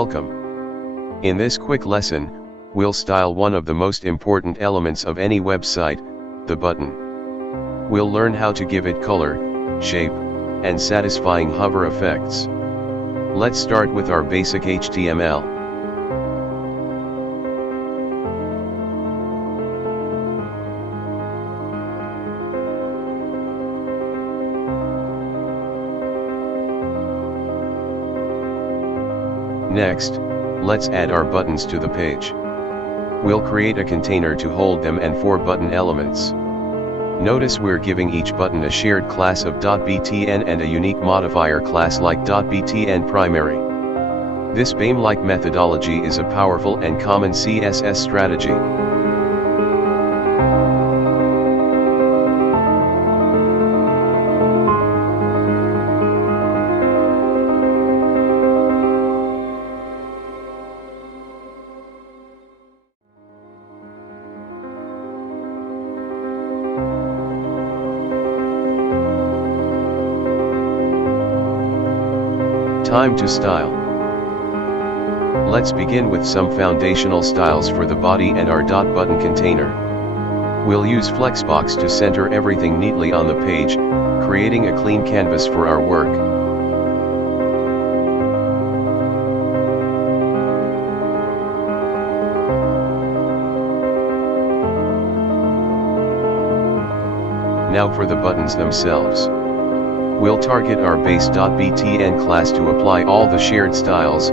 Welcome. In this quick lesson, we'll style one of the most important elements of any website, the button. We'll learn how to give it color, shape, and satisfying hover effects. Let's start with our basic HTML. Next, let's add our buttons to the page. We'll create a container to hold them and 4 button elements. Notice we're giving each button a shared class of .btn and a unique modifier class like .btn primary. This BAME-like methodology is a powerful and common CSS strategy. Time to style. Let's begin with some foundational styles for the body and our .button container. We'll use Flexbox to center everything neatly on the page, creating a clean canvas for our work. Now for the buttons themselves. We'll target our base.btn class to apply all the shared styles,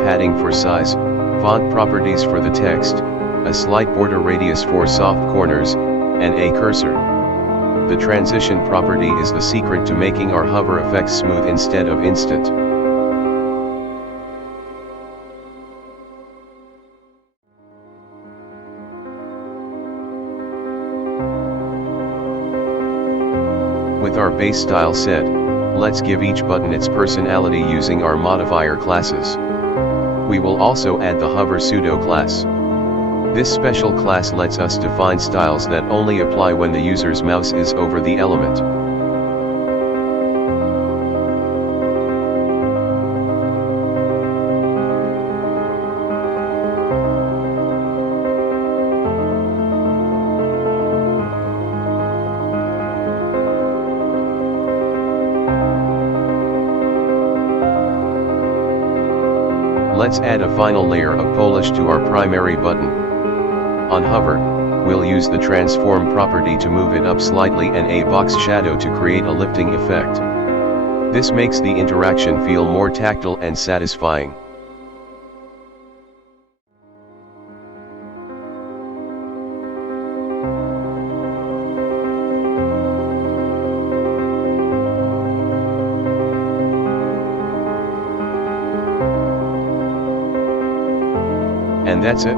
padding for size, font properties for the text, a slight border radius for soft corners, and a cursor. The transition property is the secret to making our hover effects smooth instead of instant. With our base style set, let's give each button its personality using our modifier classes. We will also add the hover pseudo class. This special class lets us define styles that only apply when the user's mouse is over the element. Let's add a final layer of polish to our primary button. On hover, we'll use the transform property to move it up slightly and a box shadow to create a lifting effect. This makes the interaction feel more tactile and satisfying. And that's it.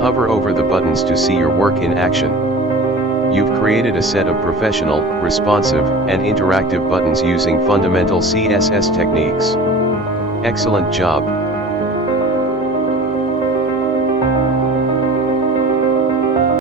Hover over the buttons to see your work in action. You've created a set of professional, responsive, and interactive buttons using fundamental CSS techniques. Excellent job.